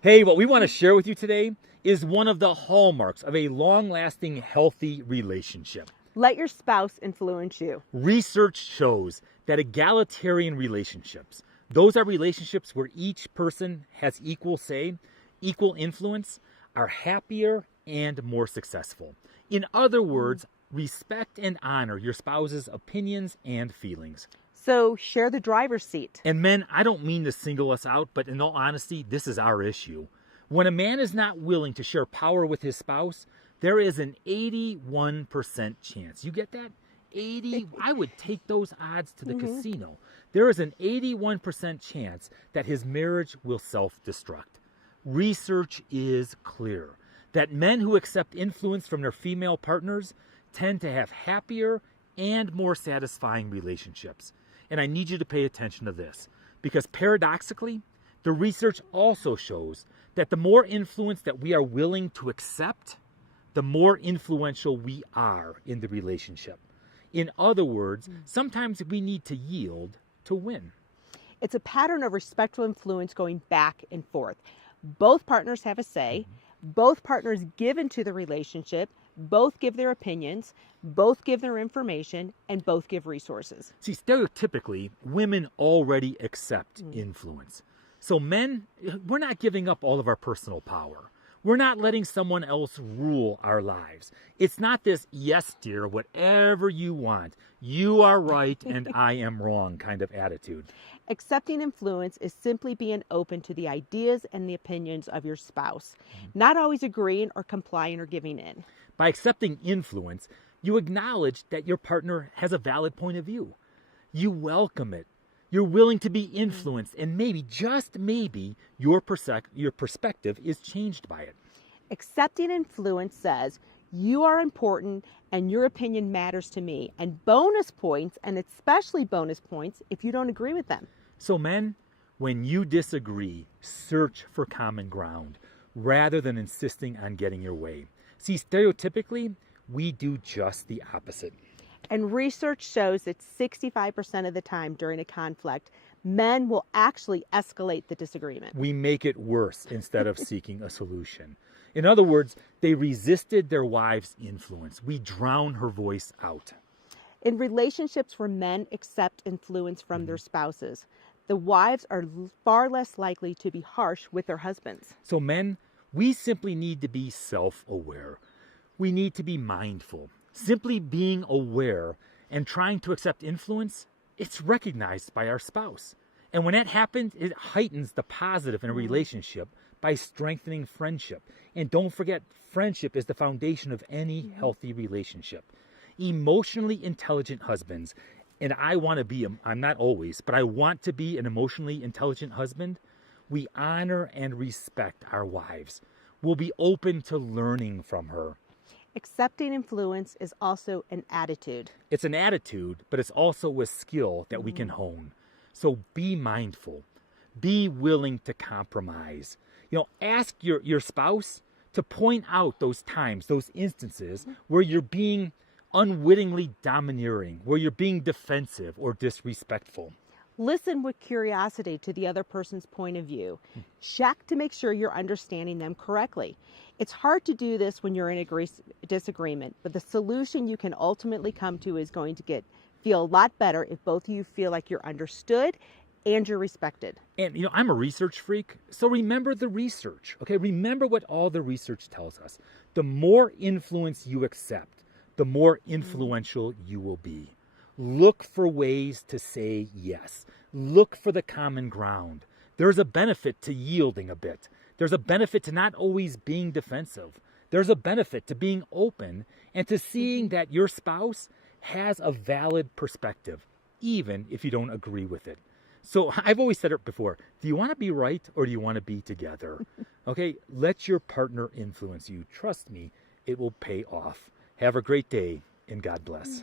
Hey, what we want to share with you today is one of the hallmarks of a long-lasting, healthy relationship. Let your spouse influence you. Research shows that egalitarian relationships, those are relationships where each person has equal say, equal influence, are happier and more successful. In other words, respect and honor your spouse's opinions and feelings. So share the driver's seat. And men, I don't mean to single us out, but in all honesty, this is our issue. When a man is not willing to share power with his spouse, there is an 81% chance. You get that? 80, I would take those odds to the casino. There is an 81% chance that his marriage will self-destruct. Research is clear that men who accept influence from their female partners tend to have happier and more satisfying relationships. And I need you to pay attention to this, because paradoxically, the research also shows that the more influence that we are willing to accept, the more influential we are in the relationship. In other words, sometimes we need to yield to win. It's a pattern of respectful influence going back and forth. Both partners have a say. Both partners give into the relationship. Both give their opinions. Both give their information. And both give resources. See, stereotypically, women already accept influence. So men, we're not giving up all of our personal power. We're not letting someone else rule our lives. It's not this, yes, dear, whatever you want. You are right and I am wrong kind of attitude. Accepting influence is simply being open to the ideas and the opinions of your spouse, not always agreeing or complying or giving in. By accepting influence, you acknowledge that your partner has a valid point of view. You welcome it. You're willing to be influenced, and maybe, just maybe, your perspective is changed by it. Accepting influence says, you are important and your opinion matters to me. And bonus points, and especially bonus points, if you don't agree with them. So men, when you disagree, search for common ground rather than insisting on getting your way. See, stereotypically, we do just the opposite. And research shows that 65% of the time during a conflict, men will actually escalate the disagreement. We make it worse instead of seeking a solution. In other words, they resisted their wives' influence. We drown her voice out. In relationships where men accept influence from their spouses, the wives are far less likely to be harsh with their husbands. So men, we simply need to be self-aware. We need to be mindful. Simply being aware and trying to accept influence, it's recognized by our spouse. And when that happens, it heightens the positive in a relationship by strengthening friendship. And don't forget, friendship is the foundation of any healthy relationship. Emotionally intelligent husbands, and I want to be, I'm not always, but I want to be an emotionally intelligent husband. We honor and respect our wives. We'll be open to learning from her. Accepting influence is also an attitude. It's an attitude, but it's also a skill that we can hone. So be mindful. Be willing to compromise. Ask your spouse to point out those times, those instances where you're being unwittingly domineering, where you're being defensive or disrespectful. Listen with curiosity to the other person's point of view. Check to make sure you're understanding them correctly. It's hard to do this when you're in a disagreement, but the solution you can ultimately come to is going to feel a lot better if both of you feel like you're understood and you're respected. And, I'm a research freak, so remember the research, okay? Remember what all the research tells us. The more influence you accept, the more influential you will be. Look for ways to say yes. Look for the common ground. There's a benefit to yielding a bit. There's a benefit to not always being defensive. There's a benefit to being open and to seeing that your spouse has a valid perspective, even if you don't agree with it. So I've always said it before. Do you want to be right or do you want to be together? Okay, let your partner influence you. Trust me, it will pay off. Have a great day and God bless.